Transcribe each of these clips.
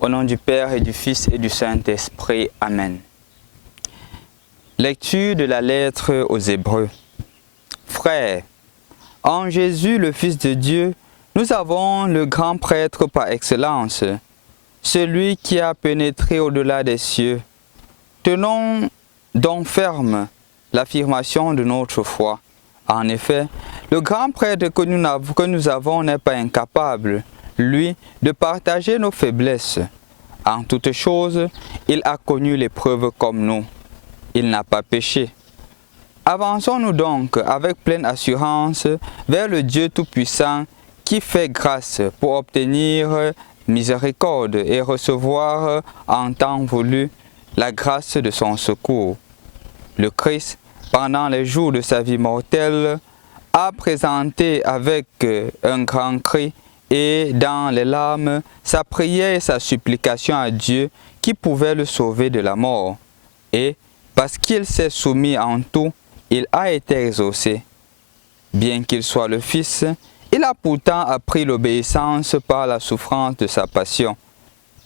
Au nom du Père et du Fils et du Saint-Esprit. Amen. Lecture de la lettre aux Hébreux. Frères, en Jésus, le Fils de Dieu, nous avons le grand prêtre par excellence, celui qui a pénétré au-delà des cieux. Tenons donc ferme l'affirmation de notre foi. En effet, le grand prêtre que nous avons n'est pas incapable, lui, de partager nos faiblesses. En toutes choses, il a connu l'épreuve comme nous. Il n'a pas péché. Avançons-nous donc avec pleine assurance vers le Dieu Tout-Puissant qui fait grâce pour obtenir miséricorde et recevoir en temps voulu la grâce de son secours. Le Christ, pendant les jours de sa vie mortelle, a présenté avec un grand cri et dans les larmes sa prière et sa supplication à Dieu qui pouvait le sauver de la mort. Et parce qu'il s'est soumis en tout, il a été exaucé. Bien qu'il soit le Fils, il a pourtant appris l'obéissance par la souffrance de sa passion.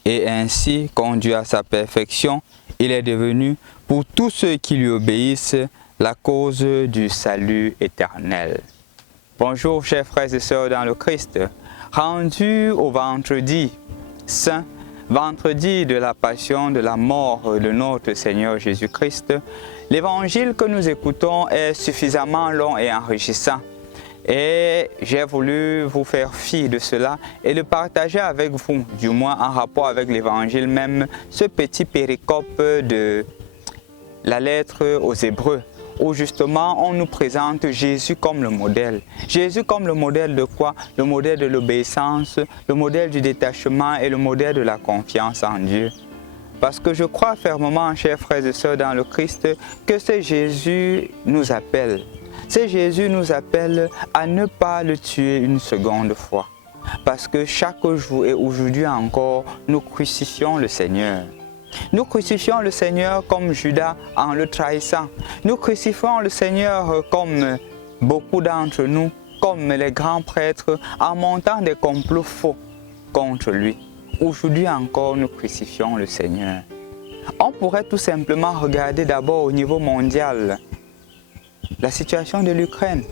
Et ainsi, conduit à sa perfection, il est devenu, pour tous ceux qui lui obéissent, la cause du salut éternel. Bonjour chers frères et sœurs dans le Christ. Rendu au vendredi saint, vendredi de la passion, de la mort de notre Seigneur Jésus-Christ, l'évangile que nous écoutons est suffisamment long et enrichissant. Et j'ai voulu vous faire fi de cela et de partager avec vous, du moins en rapport avec l'évangile même, ce petit péricope de la lettre aux Hébreux, où justement on nous présente Jésus comme le modèle. Jésus comme le modèle de quoi? Le modèle de l'obéissance, le modèle du détachement et le modèle de la confiance en Dieu. Parce que je crois fermement, chers frères et sœurs dans le Christ, que ce Jésus nous appelle. Ce Jésus nous appelle à ne pas le tuer une seconde fois. Parce que chaque jour et aujourd'hui encore, nous crucifions le Seigneur. Nous crucifions le Seigneur comme Judas en le trahissant. Nous crucifions le Seigneur comme beaucoup d'entre nous, comme les grands prêtres, en montant des complots faux contre lui. Aujourd'hui encore, nous crucifions le Seigneur. On pourrait tout simplement regarder d'abord au niveau mondial la situation de l'Ukraine,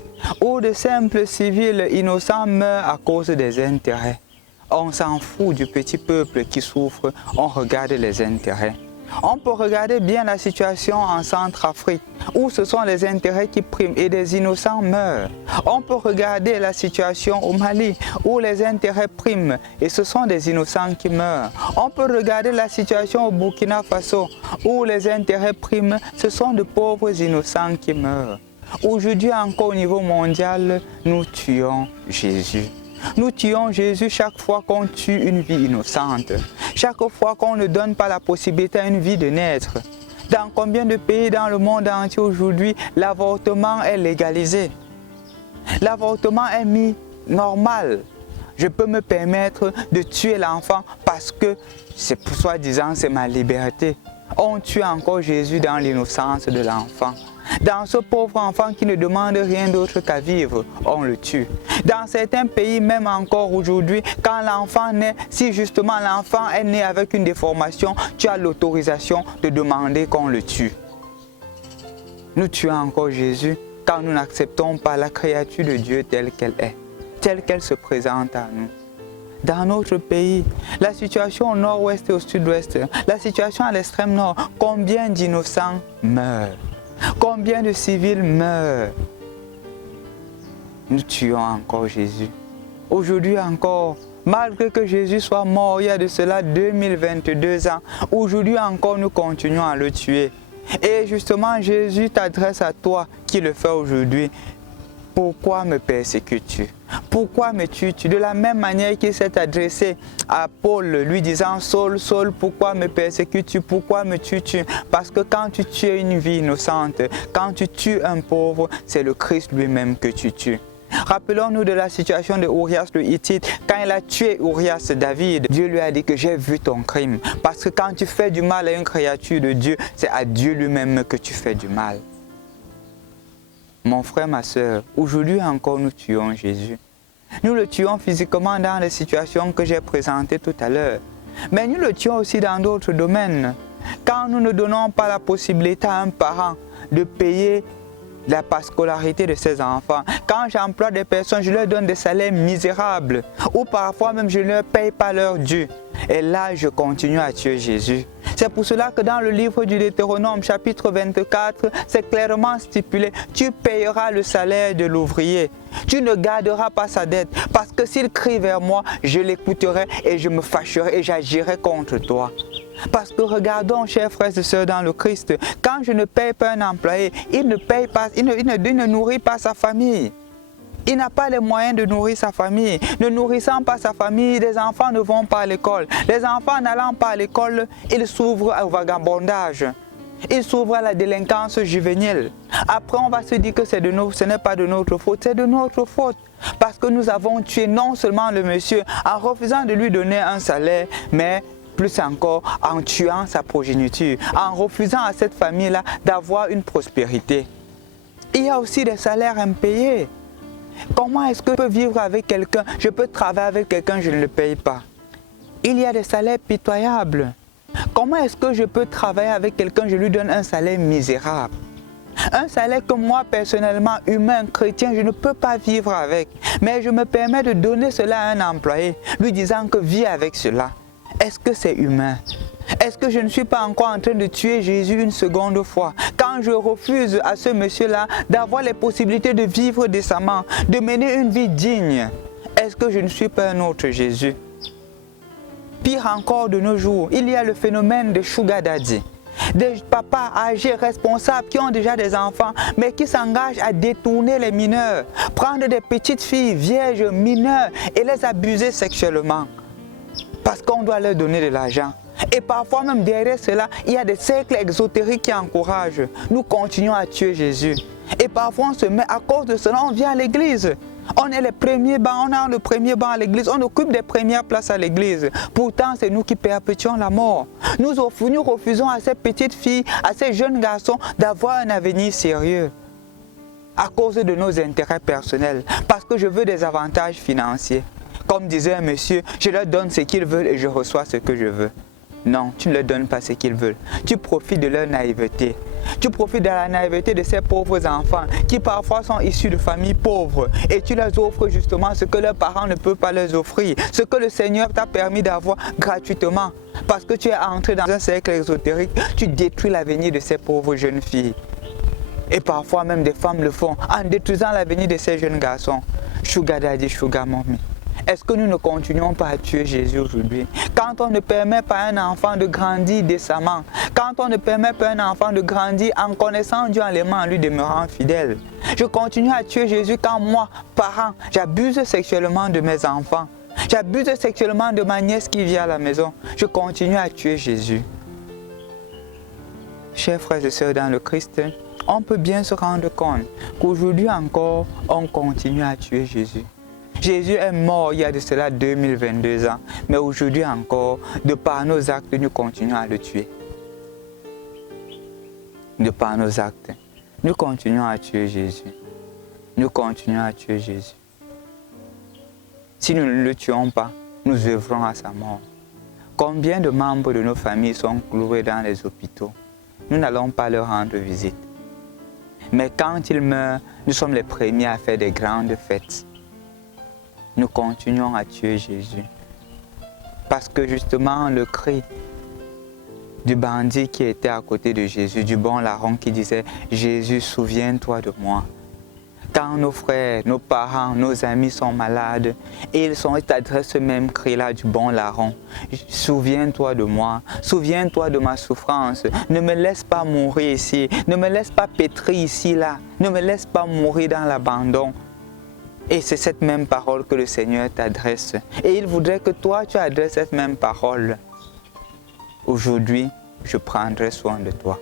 où de simples civils innocents meurent à cause des intérêts. On s'en fout du petit peuple qui souffre, on regarde les intérêts. On peut regarder bien la situation en Centrafrique, où ce sont les intérêts qui priment et des innocents meurent. On peut regarder la situation au Mali, où les intérêts priment et ce sont des innocents qui meurent. On peut regarder la situation au Burkina Faso, où les intérêts priment, ce sont de pauvres innocents qui meurent. Aujourd'hui encore au niveau mondial, nous tuons Jésus. Nous tuons Jésus chaque fois qu'on tue une vie innocente. Chaque fois qu'on ne donne pas la possibilité à une vie de naître. Dans combien de pays dans le monde entier aujourd'hui, l'avortement est légalisé? L'avortement est mis normal. Je peux me permettre de tuer l'enfant parce que c'est pour soi-disant c'est ma liberté. On tue encore Jésus dans l'innocence de l'enfant. Dans ce pauvre enfant qui ne demande rien d'autre qu'à vivre, on le tue. Dans certains pays, même encore aujourd'hui, quand l'enfant naît, si justement l'enfant est né avec une déformation, tu as l'autorisation de demander qu'on le tue. Nous tuons encore Jésus quand nous n'acceptons pas la créature de Dieu telle qu'elle est, telle qu'elle se présente à nous. Dans notre pays, la situation au nord-ouest et au sud-ouest, la situation à l'extrême nord, combien d'innocents meurent? Combien de civils meurent? Nous tuons encore Jésus. Aujourd'hui encore, malgré que Jésus soit mort il y a de cela 2022 ans, aujourd'hui encore nous continuons à le tuer. Et justement Jésus t'adresse à toi qui le fais aujourd'hui. Pourquoi me persécutes-tu? Pourquoi me tues-tu? De la même manière qu'il s'est adressé à Paul, lui disant « Saul, Saul, pourquoi me persécutes-tu? Pourquoi me tues-tu » Parce que quand tu tues une vie innocente, quand tu tues un pauvre, c'est le Christ lui-même que tu tues. Rappelons-nous de la situation de Urias le Hittite. Quand il a tué Urias David, Dieu lui a dit que j'ai vu ton crime. Parce que quand tu fais du mal à une créature de Dieu, c'est à Dieu lui-même que tu fais du mal. Mon frère, ma soeur, aujourd'hui encore nous tuons Jésus. Nous le tuons physiquement dans les situations que j'ai présentées tout à l'heure. Mais nous le tuons aussi dans d'autres domaines. Quand nous ne donnons pas la possibilité à un parent de payer la scolarité de ses enfants, quand j'emploie des personnes, je leur donne des salaires misérables, ou parfois même je ne leur paye pas leur dû. Et là, je continue à tuer Jésus. C'est pour cela que dans le livre du Deutéronome, chapitre 24, c'est clairement stipulé, tu payeras le salaire de l'ouvrier. Tu ne garderas pas sa dette, parce que s'il crie vers moi, je l'écouterai et je me fâcherai et j'agirai contre toi. Parce que regardons, chers frères et sœurs dans le Christ, quand je ne paye pas un employé, il ne nourrit pas sa famille. Il n'a pas les moyens de nourrir sa famille. Ne nourrissant pas sa famille, les enfants ne vont pas à l'école. Les enfants n'allant pas à l'école, ils s'ouvrent au vagabondage. Ils s'ouvrent à la délinquance juvénile. Après, on va se dire que ce n'est pas de notre faute, c'est de notre faute. Parce que nous avons tué non seulement le monsieur en refusant de lui donner un salaire, mais plus encore en tuant sa progéniture, en refusant à cette famille-là d'avoir une prospérité. Il y a aussi des salaires impayés. Comment est-ce que je peux vivre avec quelqu'un, je peux travailler avec quelqu'un, je ne le paye pas? Il y a des salaires pitoyables. Comment est-ce que je peux travailler avec quelqu'un, je lui donne un salaire misérable? Un salaire que moi, personnellement, humain, chrétien, je ne peux pas vivre avec. Mais je me permets de donner cela à un employé, lui disant que vis avec cela. Est-ce que c'est humain? Est-ce que je ne suis pas encore en train de tuer Jésus une seconde fois? Quand je refuse à ce monsieur-là d'avoir les possibilités de vivre décemment, de mener une vie digne, est-ce que je ne suis pas un autre Jésus? Pire encore de nos jours, il y a le phénomène des sugar daddy. Des papas âgés, responsables, qui ont déjà des enfants, mais qui s'engagent à détourner les mineurs, prendre des petites filles vierges, mineures et les abuser sexuellement. Parce qu'on doit leur donner de l'argent. Et parfois même derrière cela, il y a des cercles exotériques qui encouragent. Nous continuons à tuer Jésus. Et parfois on se met, à cause de cela, on vient à l'église. On est les premiers bancs, on a le premier banc à l'église, on occupe des premières places à l'église. Pourtant, c'est nous qui perpétuons la mort. Nous refusons à ces petites filles, à ces jeunes garçons d'avoir un avenir sérieux. À cause de nos intérêts personnels, parce que je veux des avantages financiers. Comme disait un monsieur, je leur donne ce qu'ils veulent et je reçois ce que je veux. Non, tu ne leur donnes pas ce qu'ils veulent. Tu profites de leur naïveté. Tu profites de la naïveté de ces pauvres enfants qui parfois sont issus de familles pauvres et tu leur offres justement ce que leurs parents ne peuvent pas leur offrir, ce que le Seigneur t'a permis d'avoir gratuitement. Parce que tu es entré dans un cercle exotérique, tu détruis l'avenir de ces pauvres jeunes filles. Et parfois même des femmes le font en détruisant l'avenir de ces jeunes garçons. Sugar daddy, sugar mommy. Est-ce que nous ne continuons pas à tuer Jésus aujourd'hui? Quand on ne permet pas à un enfant de grandir décemment, quand on ne permet pas à un enfant de grandir en connaissant Dieu, en l'aimant, en lui demeurant fidèle. Je continue à tuer Jésus quand moi, parent, j'abuse sexuellement de mes enfants. J'abuse sexuellement de ma nièce qui vient à la maison. Je continue à tuer Jésus. Chers frères et sœurs dans le Christ, on peut bien se rendre compte qu'aujourd'hui encore, on continue à tuer Jésus. Jésus est mort il y a de cela 2022 ans, mais aujourd'hui encore, de par nos actes, nous continuons à le tuer. De par nos actes, nous continuons à tuer Jésus. Nous continuons à tuer Jésus. Si nous ne le tuons pas, nous œuvrons à sa mort. Combien de membres de nos familles sont cloués dans les hôpitaux? Nous n'allons pas leur rendre visite. Mais quand ils meurent, nous sommes les premiers à faire des grandes fêtes. Nous continuons à tuer Jésus. Parce que justement, le cri du bandit qui était à côté de Jésus, du bon larron qui disait « Jésus, souviens-toi de moi ». Quand nos frères, nos parents, nos amis sont malades, et ils adressent ce même cri-là du bon larron. « Souviens-toi de moi, souviens-toi de ma souffrance, ne me laisse pas mourir ici, ne me laisse pas pétrir ici, là, ne me laisse pas mourir dans l'abandon. » Et c'est cette même parole que le Seigneur t'adresse. Et il voudrait que toi, tu adresses cette même parole. Aujourd'hui, je prendrai soin de toi.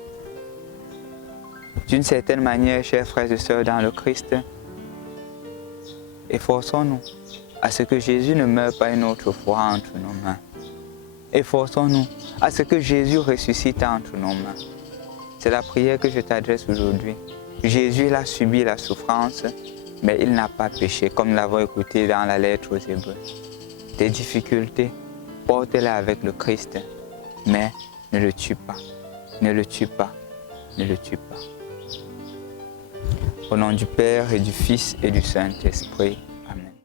D'une certaine manière, chers frères et sœurs dans le Christ, efforçons-nous à ce que Jésus ne meure pas une autre fois entre nos mains. Efforçons-nous à ce que Jésus ressuscite entre nos mains. C'est la prière que je t'adresse aujourd'hui. Jésus a subi la souffrance, mais il n'a pas péché, comme nous l'avons écouté dans la lettre aux Hébreux. Des difficultés, porte-la avec le Christ, mais ne le tue pas, ne le tue pas, ne le tue pas. Au nom du Père et du Fils et du Saint-Esprit.